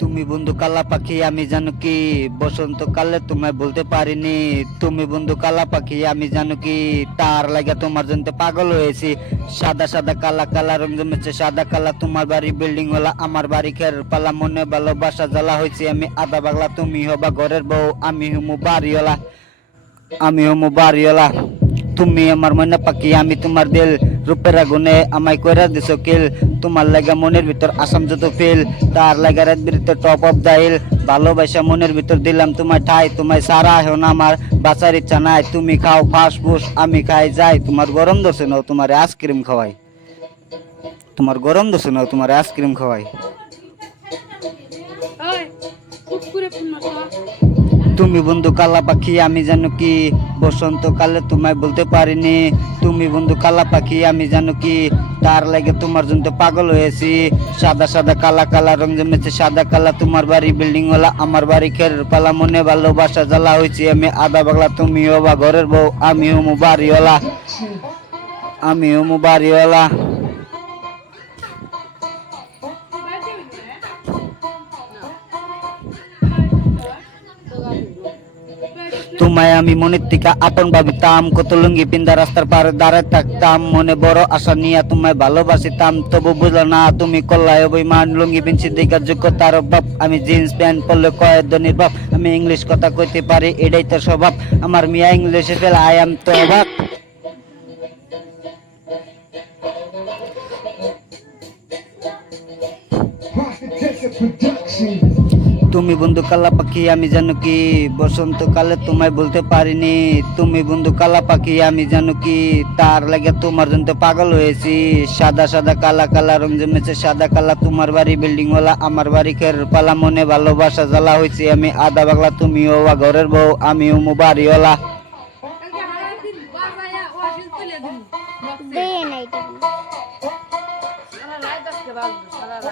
তুমি বন্ধু কালা পাখি আমি জানো কি বসন্তকালে তোমায় বলতে পারিনি। তুমি বন্ধু কালা পাখি আমি জানো কি তার লাগা তোমার জন্য পাগল হয়েছি। সাদা সাদা কালা কালা রং জমেছে সাদা কালা, তোমার বাড়ি বিল্ডিং ওলা আমার বাড়ি খের পালা, মনে ভালোবাসা জ্বালা হয়েছি আমি আদা বাগলা, তুমি হবা ঘরের বউ আমি হমু বাড়িওয়ালা, আমি হমু বাড়িওয়ালা। তুমি আমার মনে পাখি আমি তোমার দিল, রূপের আগুনে আমায় কইরা দিছো কিল। তোমার লাগা মনের ভিতর আসাম যত ফিল, তার লাগা রাত ভিতর টপ অফ দাইল। ভালোবাসা মনের ভিতর দিলাম তোমার ঠাই, তোমায় সারা হেও না আমার বাঁচার ইচ্ছা নাই। তুমি খাও ফাঁস ফুস আমি খাই যাই, তোমার গরম ধরছে না তোমার আইসক্রিম খাওয়াই, তোমার গরম ধরছে না তোমার আইসক্রিম খাওয়াই। ওই চুপ করে ফোন মারছো। তুমি বন্ধু কালা পাখি আমি জানো কি বসন্তকালে তোমায় বলতে পারিনি। তুমি বন্ধু কালা পাখি আমি জানো কি তার লাগে তোমার জন্য পাগল হয়েছি। সাদা সাদা কালা কালা রং জমেছে সাদা কালা, তোমার বাড়ি বিল্ডিং ওলা আমার বাড়ি খের পালা, মনে ভালোবাসা জ্বালা হয়েছি আমি আদা বাগলা, তুমি হবা ঘরের বউ আমি হমু বাড়িওয়ালা, আমি হমু বাড়িওয়ালা। তোমায় আমি মনের থেকে আপন ভাবিতাম, কত লুঙ্গি পিন্দা রাস্তার পারে দাঁড়ায় থাকতাম, মনে বড় আশা নিয়ে তোমায় ভালোবাসিতাম। তবু বুঝলো না তুমি কল্লায় অভিমান, লুঙ্গি পিনছি দেখার যোগ্যতার অভাব, আমি জিন্স প্যান্ট পরলে কয়েক ধনির বাপ। আমি ইংলিশ কথা কইতে পারি এটাই তো স্বভাব, আমার মিয়া ইংলিশে ফেল আই এম তো অবাক। তুমি বন্ধু কালা পাখি আমি জানো কি বসন্তকালে তোমায় বলতে পারিনি। তুমি বন্ধু কালা পাখি আমি জানো কি তার লাগে তোমার জন্য পাগল হয়েছি। সাদা সাদা কালা কালা রং জমেছে সাদা কালা, তোমার বাড়ি বিল্ডিং ওলা আমার বাড়ি খের পালা, মনে ভালোবাসা জ্বালা হয়েছি আমি আদা বাগলা, তুমি হবা ঘরের বউ আমি হমু বাড়িওয়ালা। দেন এইটা। সারা রাত আজকে বাজলো, সারা রাত।